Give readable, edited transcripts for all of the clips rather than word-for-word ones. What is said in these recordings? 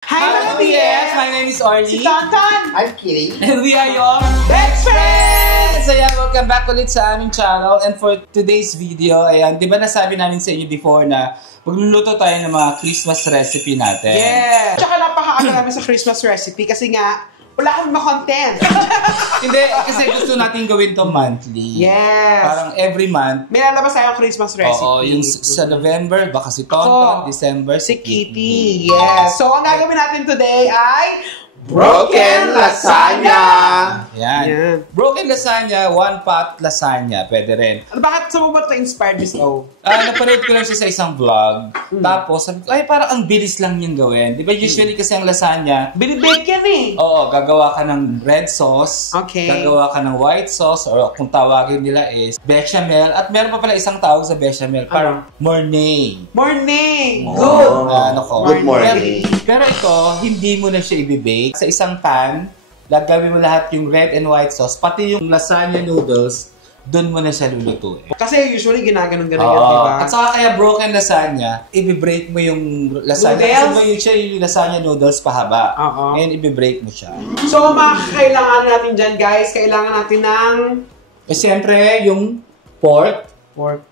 Hi mga BS! My name is Orly. Si Tonton! I'm Kitty. And we are your Best Friends! So yeah, welcome back ulit sa aming channel. And for today's video, ayan, di ba nasabi namin sa inyo before na magluluto tayo ng mga Christmas recipe natin? Yeah! Tsaka napaka-ano namin sa Christmas recipe kasi nga, wala kami ma-content. Hindi, kasi gusto natin gawin to monthly. Yes! Parang every month. May lalabas tayong Christmas recipe. Oo, yung sa November, baka si Tonton, December, si Kitty. Yes! So, ang gagawin natin today ay Broken lasagna! Yan. Yan. Broken lasagna, one pot lasagna. Pwede rin. Ano, bakit sa mo ba ito inspired, Miss O? Napanood ko lang siya sa isang vlog. Tapos, sabi ko, ay, parang ang bilis lang yung gawin. Di ba usually kasi ang lasagna, Binibake yan eh. oo, gagawa ka ng red sauce, Okay. gagawa ka ng white sauce, or kung tawagin nila is bechamel. At meron pa pala isang tawag sa bechamel, parang mornay. Morning! Oh. Good! Ano ko? Good morning. Pero ito, hindi mo na siya ibibake. Sa isang pan, gagawin mo lahat yung red and white sauce, pati yung lasagna noodles, doon mo na siya lulutuin. Kasi usually ginaganon-ganon yan, Oo. di ba? At saka kaya broken lasagna, i-break mo yung lasagna. Noodles? Kasi ba yung lasagna noodles pahaba. Oo. Ngayon, i-break mo siya. So, kailangan natin dyan, guys. Kailangan natin ng Siyempre, yung pork.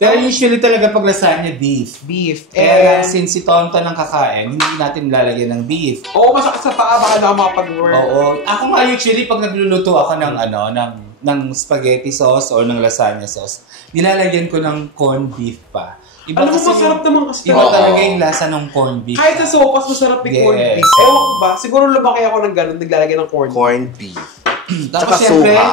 Pero usually talaga pag lasagna, beef. beef. Kaya And, since si Tonton ang kakain, hindi natin lalagyan ng beef. oo, masakit sa paa. Baka na ako makapag-work. Oo. Ako nga usually pag nagluluto ako ng ng spaghetti sauce or ng lasagna sauce, nilalagyan ko ng corned beef pa. Alam mo, masarap naman kasi. Iba Oo. talaga yung lasa ng corned beef. Kahit sa sopas, masarap yung corned Yes. beef. Ewan ko ba? Siguro lumaki ako ng gano'n, naglalagay ng corned beef. Corned beef. Tapos Tsaka syempre, suka.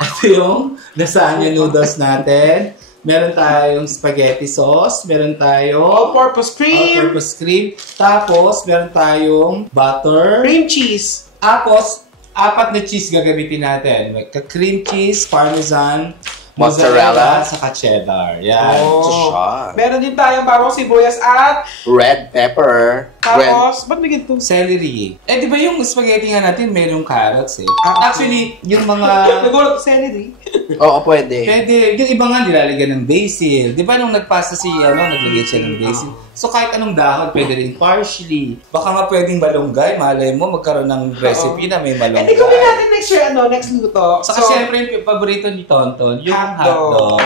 ito yung lasagna noodles natin. Meron tayong spaghetti sauce. Meron tayong All-purpose cream. all-purpose cream. Tapos, meron tayong butter. Cream cheese. Tapos, 4 na cheese gagamitin natin. May cream cheese, parmesan, Mozzarella. saka cheddar. Yan. Oh. Siya. Meron din tayong bawang sibuyas at Red pepper. tapos, ba't may ganito? Celery. Eh, di ba yung spaghetti nga natin, merong carrots eh. Ah, Actually, yung mga... Nagulat ko celery. Oo, pwede. Pwede. Yung iba nga nilalagyan ng basil. Di ba nung nagpasta si, naglagay siya ng basil. So kahit anong dahon, pwede rin parsley. Baka nga pwedeng malunggay. Malay mo, magkaroon ng recipe na may Eh, malunggay. di gawin natin next year, next luto. Saka syempre yung paborito ni Tonton, yung Hotdog. hotdog.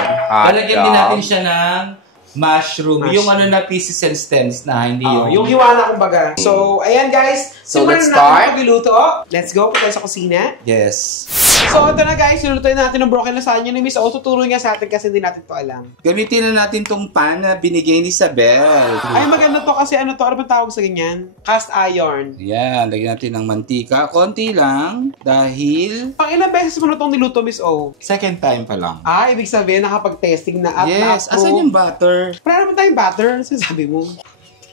Lalagyan din Hotdog. natin siya ng mushroom. Yung na pieces and stems na hindi yung hiwana kumbaga. So, ayan guys. So, Simulan let's na natin start. pagluluto. Let's go. Punta sa kusina. Yes. So, ito na guys. Lulutuin natin ng broken lasagna ni Miss O. Tuturo niya sa atin kasi hindi natin to alam. Gamitin na natin tong pan na binigay ni Isabel. Ay, maganda to kasi ano to? Ano bang tawag sa ganyan? Cast iron. Yan, lagyan natin ng mantika. Konti lang dahil Pang ilang beses mo na itong niluto, Miss O? second time pa lang. Ah, ibig sabihin nakapag-testing na at Yes, na-approve. asan yung butter? Wala naman tayong butter. Ano sinasabi mo?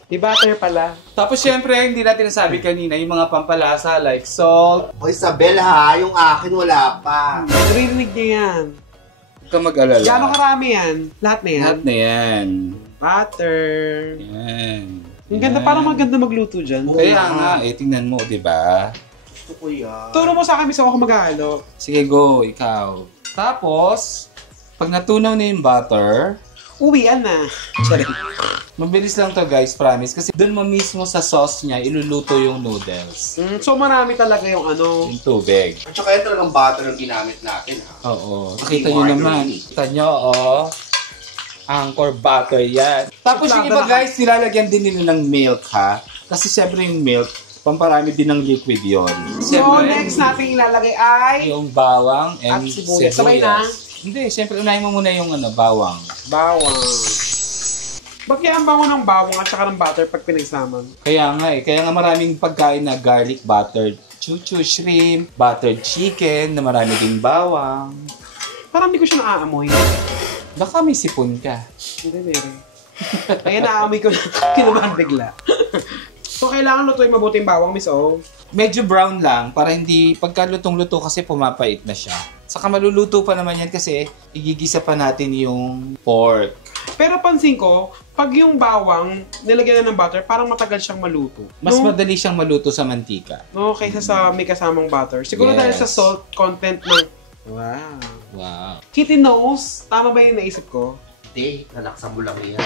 May butter pala. Tapos syempre, hindi natin nasabi kanina yung mga pampalasa like salt. O Isabel ha, yung akin wala pa. Narinig niya yan. Huwag ka mag-alala. Gano'ng karami yan? Lahat na yan? Lahat na yan. Butter. Yan. Ang ganda, Yan. parang maganda magluto dyan. Kaya nga, tingnan mo, di ba? Gusto ko yan. Turo mo sa akin, Miss O, ako maghahalo. Sige, go, ikaw. Tapos, pag natunaw na yung butter, Uwian na. sorry. Mabilis lang to guys, promise. Kasi dun mo mismo sa sauce niya, iluluto yung noodles. So marami talaga yung ano. Yung tubig. At saka yan talagang butter ang ginamit natin ha. Oo. Nakita nyo naman. Kita nyo, oh. Anchor butter yan. Tapos yung iba guys, nilalagyan din nila ng milk ha. Kasi syempre yung milk, pamparami din ng liquid yon. So next natin ilalagay ay Yung bawang at and sibuyas. Sabay na. Hindi, syempre unahin mo muna yung bawang. Bawang. Ba't kaya ang bango ng bawang at saka ng butter pag pinagsama? Kaya nga kaya nga maraming pagkain na garlic buttered chuchu shrimp, buttered chicken na marami ding bawang. Parang hindi ko siya naaamoy. Baka may sipon ka. Hindi, meron. Kaya naaamoy ko, kinabahan bigla. So, kailangan lutuin mabuti yung bawang, Miss O. Medyo brown lang para hindi, pagka lutong-luto kasi pumapait na siya. Saka maluluto pa naman yan kasi igigisa pa natin yung pork. Pero pansin ko, pag yung bawang nilagyan na ng butter, parang matagal siyang maluto. Mas madali siyang maluto sa mantika. No, kaysa sa may kasamang butter. Siguro dahil Yes. sa salt content ng... Wow. Wow. Kitty knows. Tama ba yung naisip ko? Day. Nanaksan mo lang yan.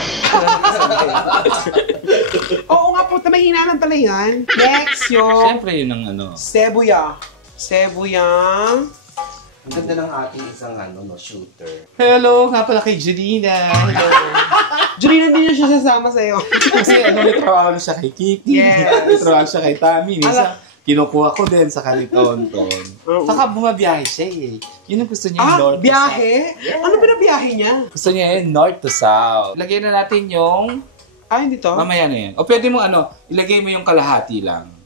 Oo nga po, may hinalan pala yan. Next yung Siyempre yun ang ano. Cebuya. Cebuya. Ang ganda ng ating isang shooter. Hello nga pala kay Julina. Hello. Julina, din siya sasama sa'yo. Kasi may trabaho siya kay Kiki. Yes. May trabaho siya kay Tami. Minsan, kinukuha ko din sa Kalitonton. Saka bumabiyahe siya eh. Yun ang gusto niya yung north biyahe? to south. Yes. Ano pinabiyahe niya? Gusto niya yung north to south. Lagyan na natin yung... Hindi to? Mamaya na yan. O pwede mo ilagay mo yung kalahati lang.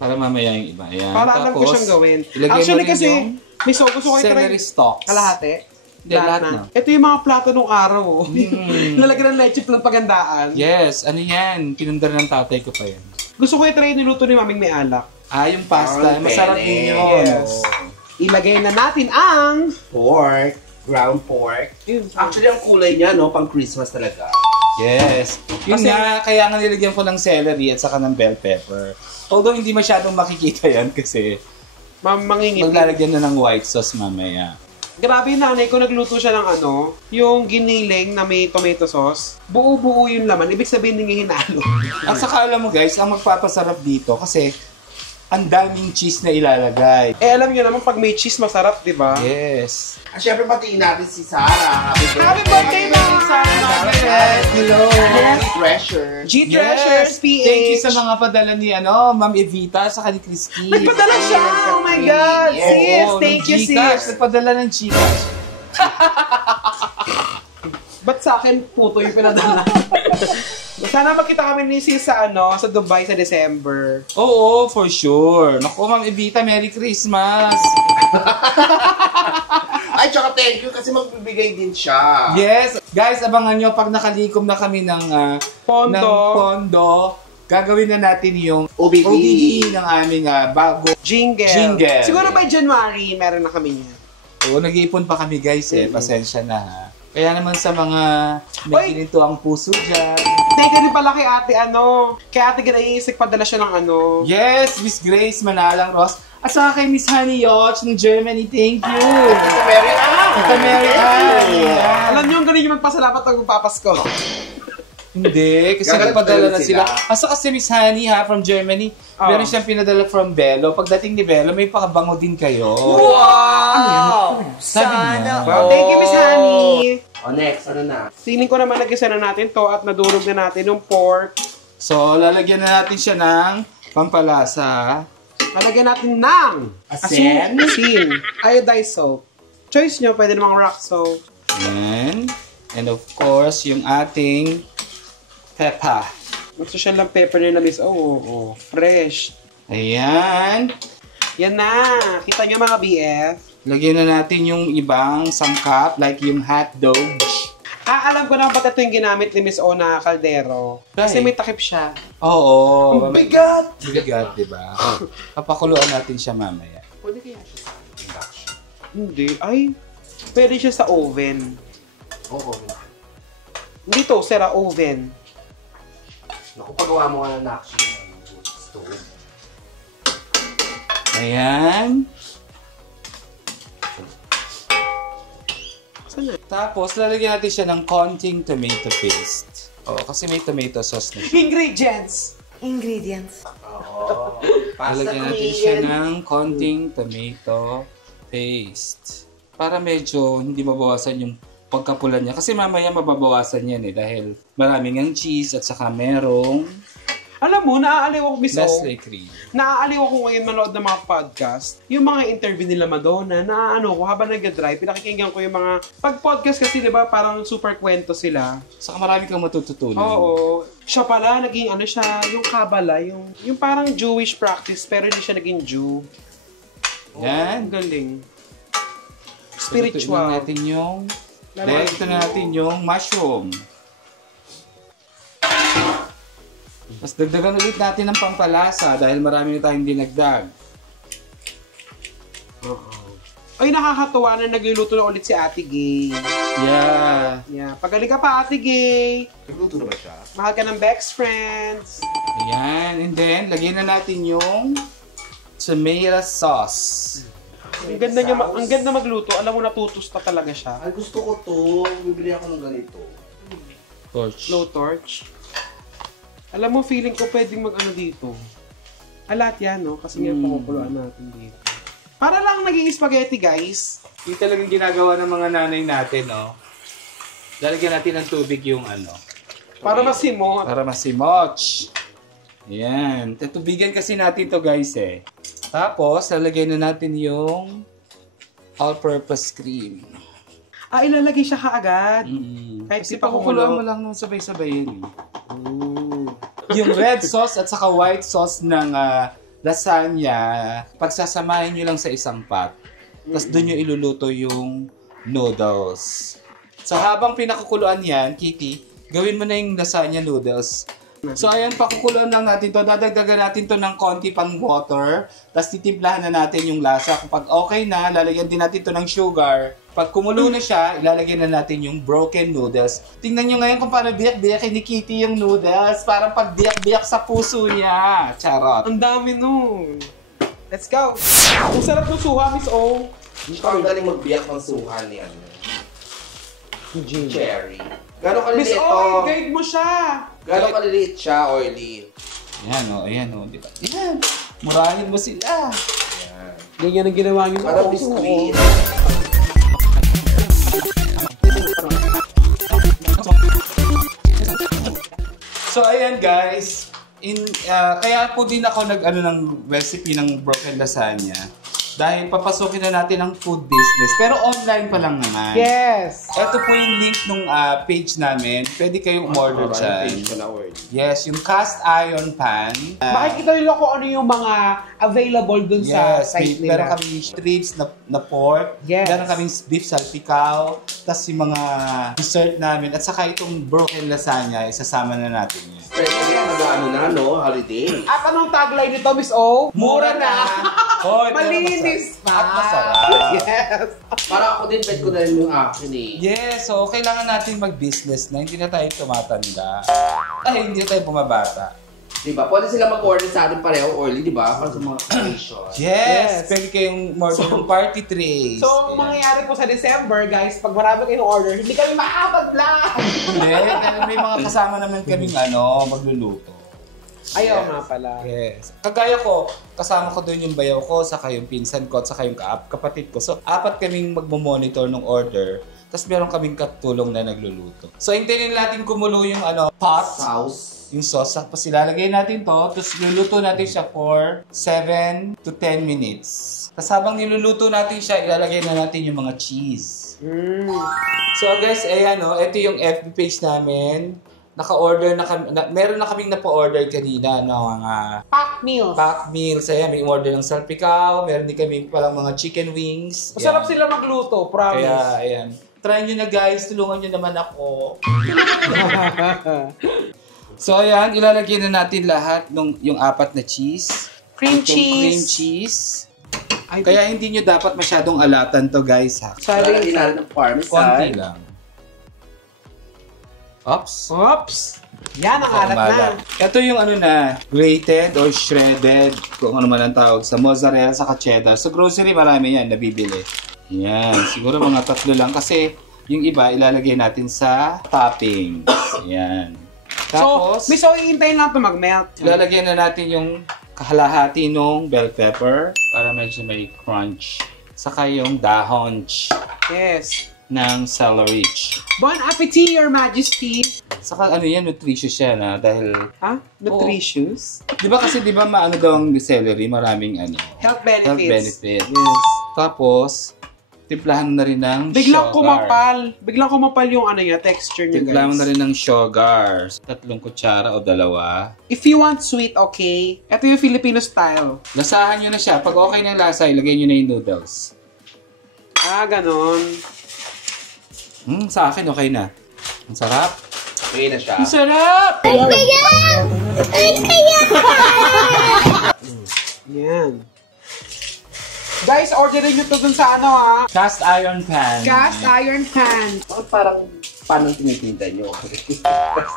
Para mamaya yung iba. Ayan. Para alam ko Tapos, siyang gawin. ilagay Actually mo rin kasi, yung may gusto ko celery i-try. stalks. Kalahati? Hindi, lahat na. Ito yung mga plato nung araw. Mm. Lalagyan ng leche ng pagandaan. Yes, ano yan? Pinundar ng tatay ko pa yan. Gusto ko i-try niluto ni maming may alak. Yung pasta. Masarap din yun. Yes. Ilagay na natin ang... Pork. Ground pork. Actually, ang kulay niya, pang Christmas talaga. Yes. Yun Kasi- nga, kaya nga nilagyan ko ng celery at saka ng bell pepper. Although hindi masyadong makikita yan kasi Mangingiti. maglalagyan na ng white sauce mamaya. Grabe yung nanay ko, nagluto siya ng yung giniling na may tomato sauce. Buo-buo yung laman. Ibig sabihin hindi hinalo. At saka alam mo guys, ang magpapasarap dito kasi ang daming cheese na ilalagay. Alam nyo naman, pag may cheese, masarap, di ba? Yes. At syempre, patiin natin si Sarah. Happy birthday, Ma'am Sarah! Hello! Treasure. G-Treasures PH! Thank you sa mga padala ni Ma'am Evita sa ni Christy. Nagpadala siya! Oh my God! Yes. Sis, Oo, thank ng you, Gcash. sis! Nagpadala ng Gcash. Ba't sa akin puto yung pinadala? Sana makita kami ni sis sa sa Dubai sa December. Oo, for sure. Naku, Ma'am Evita, Merry Christmas! Ay, tsaka thank you kasi magbibigay din siya. Yes! Guys, abangan nyo pag nakalikom na kami ng pondo, gagawin na natin yung OBD ng aming bago Jingle. Siguro by January, meron na kami niya. Oo, nag-iipon pa kami guys Pasensya na ha. Kaya naman sa mga may ginito ang puso dyan. Thank you rin pala kay ate kay ate Grace, padala siya ng Yes, Miss Grace Manalang Ross. At saka kay Miss Honey Yoch ng Germany, thank you. Ito, Mary Ann. Ito, Mary Ann. Alam niyo, ang galing yung magpasalamat pag magpapasko. Hindi, kasi Gagat nagpadala na sila. sila. Asa kasi Miss Honey from Germany, meron siyang pinadala from Bello. Pagdating ni Bello, may pakabango din kayo. Wow! Sabi niya. Thank you, Miss Honey. Next, ano na? Feeling ko naman nag-isa na natin to at nadurog na natin yung pork. So, lalagyan na natin siya ng pampalasa. Lalagyan natin ng Asin. asin, iodized salt. Choice nyo, pwede namang rock salt. Yan. And of course, yung ating pepper. Gusto siya lang pepper nila, miss. Fresh. Ayan. Yan na. Kita nyo mga BF. Lagyan na natin yung ibang sangkap, like yung hotdog. Alam ko na ba't ito yung ginamit ni Miss O na kaldero. Kasi Right. may takip siya. Oo. Ang bigat! Bigat, diba? Papakuluan natin siya mamaya. Pwede kaya siya sa induction? Hindi. Ay, pwede siya sa oven. Oo. Hindi toaster, oven. Naku, pagawa mo nga ng action ng stove. Ayan. Saan na? Tapos, lalagyan natin siya ng konting tomato paste. Oo, kasi may tomato sauce na siya. Ingredients! Oo. Lalagyan natin siya ng konting tomato paste. Para medyo hindi mabawasan yung pagkapula niya. Kasi mamaya mababawasan yan dahil maraming ang cheese at saka merong Alam mo, naaaliw ako, Miss O. Nestle cream. Naaaliw ako ngayon manood ng mga podcast. Yung mga interview nila Madonna, naano ko, habang nag-drive, pinakikinggan ko yung mga... Pag-podcast kasi, di ba, parang super kwento sila. Saka marami kang matututunan. Oo. Siya pala, naging siya, yung Kabbalah, yung parang Jewish practice, pero hindi siya naging Jew. Yan. Ang galing. Lutuin Spiritual. natin yung... Ito na natin yung mushroom. Mas dagdagan ulit natin ng pampalasa dahil marami na tayong dinagdag. Ay, nakakatuwa na nagluluto na ulit si Ate Gay. Yeah. Yeah. Pagaling ka pa, Ate Gay. Nagluto na ba siya? Mahal ka ng best friends. Ayan. And then, lagyan na natin yung tomato sauce. Ang ganda magluto. Alam mo, natutusta talaga siya. Ay, gusto ko to. Bibili ako ng ganito. Torch. Slow torch. Alam mo, feeling ko pwedeng mag-ano dito. Lahat yan, no? Kasi nga pakukuluan natin dito. Para lang naging spaghetti, guys. Yung talagang ginagawa ng mga nanay natin, no? Lalagyan natin ng tubig yung ano. Para masimot. Para masimotch. Yan. Tutubigan kasi natin to guys eh. Tapos, lalagyan na natin yung all-purpose cream. Ilalagay siya kaagad. Kahit Kasi di pa pakukuluan mo lang nung sabay-sabay yun. Yung red sauce at saka white sauce ng lasagna, pagsasamahin nyo lang sa isang pot. Tapos doon nyo iluluto yung noodles. So habang pinakukuluan yan, Kitty, gawin mo na yung lasagna noodles. So ayan, pakukuluan lang natin to. Dadagdagan natin to ng konti pang water. Tapos titimplahan na natin yung lasa. Kapag okay na, lalagyan din natin to ng sugar. Pag kumulo na siya, ilalagyan na natin yung broken noodles. Tingnan nyo ngayon kung paano biyak-biyak ni Kitty yung noodles. Parang pag biyak-biyak sa puso niya. Charot. Ang dami nun. Let's go. Ang sarap ng suha, Miss O. Ang galing magbiyak ng suha niya. Cherry. Gano'ng kaliliit Miss to? O, guide mo siya. Gano'ng kaliliit siya, oily? Ayan o, di ba? Ayan, murahin mo sila. Ayan. Ganyan ang ginawa niyo. Parang biscuit. So ayan guys, kaya po din ako nag-ano ng recipe ng broken lasagna. Dahil papasukin na natin ang food business. Pero online pa lang naman. Yes. Ito po yung link ng page namin. Pwede kayong umorder dyan. Yes, yung cast iron pan. Makikita nila kung ano yung mga available dun sa site nila. Meron kami strips na pork. Yes. Meron kami beef salpicao. Tapos yung mga dessert namin. At saka itong broken lasagna, isasama na natin yan. Especially mag-ano na, no? Holiday. At anong tagline nito, Miss O? Mura na. Hoy, Malinis pa. At masarap. Yes. Para ako din, bet ko na rin yung akin eh. Yes, so kailangan natin mag-business na hindi na tayo tumatanda. Ay, hindi na tayo bumabata. Diba? Pwede sila mag-order sa atin pareho early, diba? Para sa mga occasion. Yes! Pwede kayong order ng party trays. So, mangyayari po sa December, guys, pag marami kayong order, hindi kami makakapag-vlog. Hindi, dahil may mga kasama naman kaming magluluto. Ayaw nga pala. Yes. Kagaya ko, kasama ko doon yung bayaw ko, saka yung pinsan ko, saka yung kapatid ko. So, 4 kaming magmo-monitor ng order. Tapos meron kaming katulong na nagluluto. So, hintayin natin kumulo yung pot. Sauce. Yung sauce. Tapos ilalagay natin to. Tapos luluto natin siya for 7 to 10 minutes. Tapos habang niluluto natin siya, ilalagay na natin yung mga cheese. So guys, ayan ito yung FB page namin. Naka-order na kami, meron na kaming napa-order kanina ng mga Pack meals. pack meals. Ayan, may order ng salpicao, meron din kami palang mga chicken wings. Masarap Ayan. sila magluto, promise. Kaya, ayan. Try nyo na guys, tulungan nyo naman ako. So, ayan, ilalagay na natin lahat yung 4 na cheese. Cream Itong cheese. cream cheese. Kaya hindi nyo dapat masyadong alatan to guys ha. Lalagyan natin ng Konti parmesan. lang. Oops. Oops. Yan ang alat na. Ito yung grated or shredded, kung ano man ang tawag, sa mozzarella sa cheddar. Sa grocery marami yan, nabibili. Yan, siguro mga 3 lang kasi yung iba ilalagay natin sa topping. Yan. Tapos, So, Miss O, iintayin lang ito mag-melt. ilalagay na natin yung kahalahati ng bell pepper para medyo may crunch. Saka yung dahon Yes. ng celery. Bon appetit, Your Majesty. Saka yan, nutritious siya na dahil... Ha? Nutritious? Di ba kasi maano daw ang celery, maraming Health health benefits. benefit. Yes. Tapos, timplahan na rin ng Biglang sugar. kumapal. Biglang kumapal yung texture niya, guys. Timplahan na rin ng sugar. 3 kutsara o 2. If you want sweet, okay. Ito yung Filipino style. Lasahan nyo na siya. Pag okay na yung lasa, ilagay nyo na yung noodles. Ah, ganon. Sa akin, okay na. Ang sarap. Okay na siya. Ang sarap! Yan. Guys, orderin nyo to dun sa Cast iron pan. Cast iron pan. Bakit parang paano tinitinda nyo?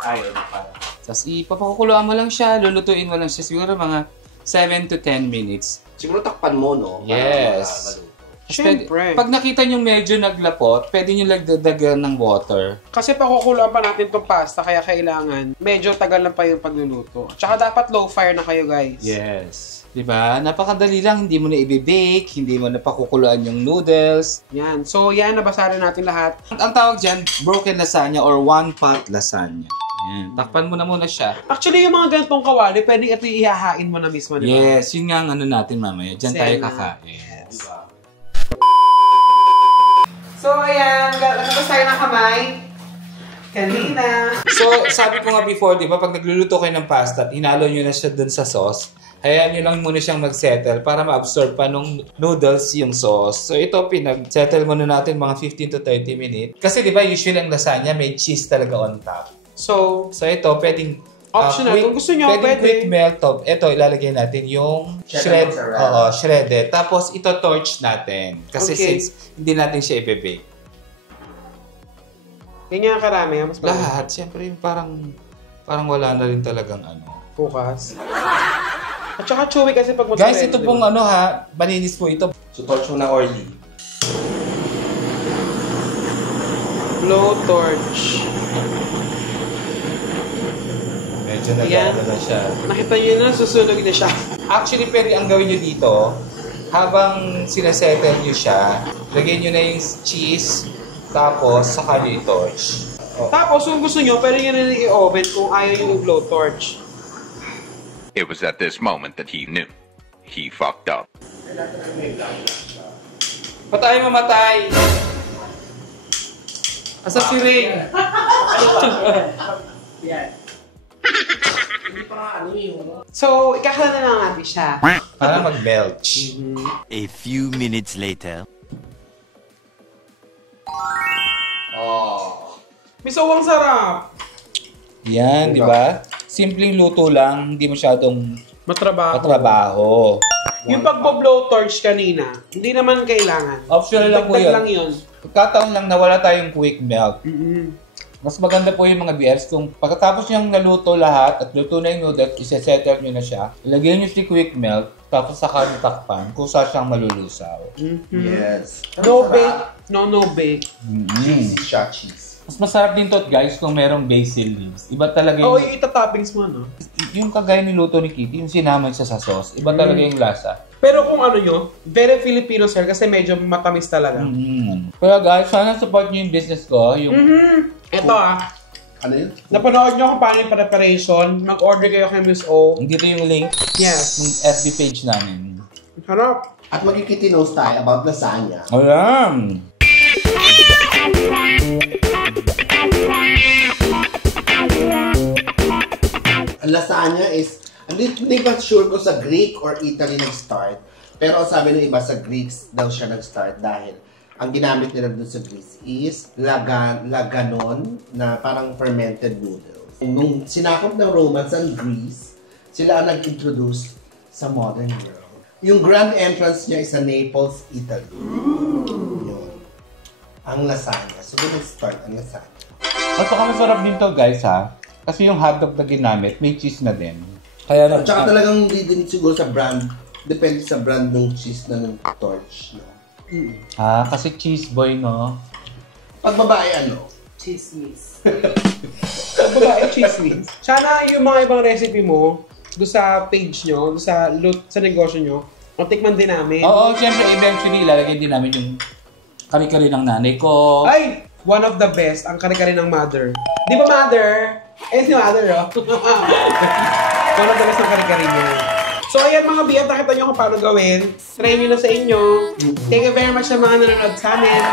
Ayun, parang. Tapos ipapakukuluan mo lang siya, lulutuin mo lang siya. Siguro mga 7 to 10 minutes. Siguro takpan mo, no? Yes. Para maluto. Siyempre. Pag nakita nyo medyo naglapot, pwede nyo lagdagan ng water. Kasi pakukuluan pa natin itong pasta, kaya kailangan medyo tagal lang pa yung pagluluto. Tsaka dapat low fire na kayo, guys. Yes. Diba? Napakadali lang. Hindi mo na i-bake, hindi mo na pakukuluan yung noodles. Yan. So, yan. Nabasa rin natin lahat. Ang tawag dyan, broken lasagna or one-pot lasagna. Yan. Takpan mo na muna siya. Actually, yung mga ganitong kawali, pwede ito ihahain mo na mismo, di ba? Yes. Yun nga ang ano natin mamaya. Diyan tayo kakain. Yes. So, ayan. Nagkabas tayo ng kamay. Kanina. So, sabi ko nga before, di ba, pag nagluluto kayo ng pasta, hinalo nyo na siya dun sa sauce, hayaan nyo lang muna siyang mag-settle para ma-absorb pa nung noodles yung sauce. So, ito, pinag-settle muna natin mga 15 to 30 minutes. Kasi di ba, usually ang lasagna, may cheese talaga on top. So ito, pwedeng optional. Kung gusto nyo, pwede. Quick melt top. Ito, ilalagay natin yung shredded. Tapos, ito torch natin. Kasi since hindi natin siya i-bake. Ganyan karami. Mas lahat. Siyempre, yung parang wala na rin talagang focus. At saka chewy kasi pag guys, ito pong malinis po ito. So, torch mo na oily. Blow torch. Medyo nag-ano na siya. Nakita nyo na, susunog na siya. Actually, pwede ang gawin nyo dito, habang sinasettle nyo siya, lagyan nyo na yung cheese, tapos saka nyo i-torch. Tapos, kung gusto nyo, pwede nyo na i-oven kung ayaw yung blow torch. It was at this moment that he knew. He fucked up. Patay, mamatay! Asa si Ring? Yan. So, ikakala na lang natin siya. Para mag-belch. A few minutes later. Misawang sarap! Yan, di ba? Simpleng luto lang, hindi masyadong matrabaho. Yung pagbo-blow torch kanina, hindi naman kailangan. Optional lang po Dagdag yun. lang yun. Pagkataon lang na wala tayong quick melt. Mas maganda po yung mga BFs kung pagkatapos niyang naluto lahat at luto na yung noodles, isa-settle nyo na siya, ilagay nyo si quick melt, tapos saka nyo takpan kung saan siyang malulusaw. Yes. No bake, no bake. Cheesy siya, cheese. Mas masarap din to guys kung merong basil leaves. Iba talaga yung... Yung ita-toppings mo, no? Yung kagaya niluto ni Kitty, yung sinamay sa sauce, iba talaga yung lasa. Pero kung nyo, very Filipino sir kasi medyo matamis talaga. Kaya guys, sana support nyo yung business ko. Yung... Ito Ano yun? Napanood nyo kung paano yung preparation, mag-order kayo kay Miss O. Dito yung link. Yes. Yung FB page namin. Harap. At magkikitinos tayo about lasagna. Alam! Ang lasagna is, hindi ba sure kung sa Greek or Italy nag-start. Pero sabi ng iba sa Greeks daw siya nag-start dahil ang ginamit nila doon sa Greece is laganon na parang fermented noodles. Nung sinakop ng Romans ang Greece, sila ang nag-introduce sa modern world. Yung grand entrance niya is sa Naples, Italy. Yun. Ang lasagna. So, doon nag-start ang lasagna. Masarap din to guys ha. Kasi yung hotdog na ginamit, may cheese na din. Kaya At saka talagang hindi din siguro sa brand. Depende sa brand ng cheese na ng torch. No? Kasi cheese boy, no? Pag babae, ano? Chismis. Babae chismis. Sana yung mga ibang recipe mo, doon sa page nyo, doon sa negosyo nyo, matikman din namin. Oo, siyempre eventually ilalagay din namin yung kari-kari ng nanay ko. Ay! One of the best, ang kare-kare ng mother. Di ba mother? Eh, si mother, oh. One of the best ng kare-kare niya. So, ayan mga BF, nakita nyo kung paano gawin. Try nyo na sa inyo. Thank you very much sa mga nanonood sa amin.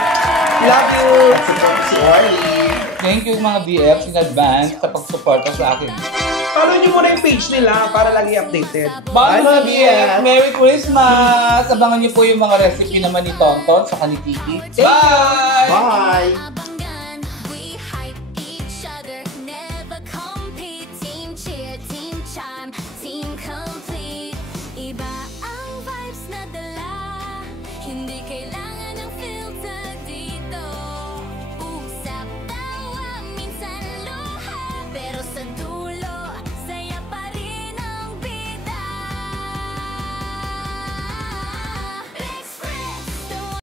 Love you! At support si Orly. Thank you mga BFs in advance sa pag-suporta sa akin. Follow nyo muna yung page nila para lagi updated. Bye mga BF! Merry Christmas! Abangan nyo po yung mga recipe naman ni Tonton sa ni Kiki. Bye! Bye!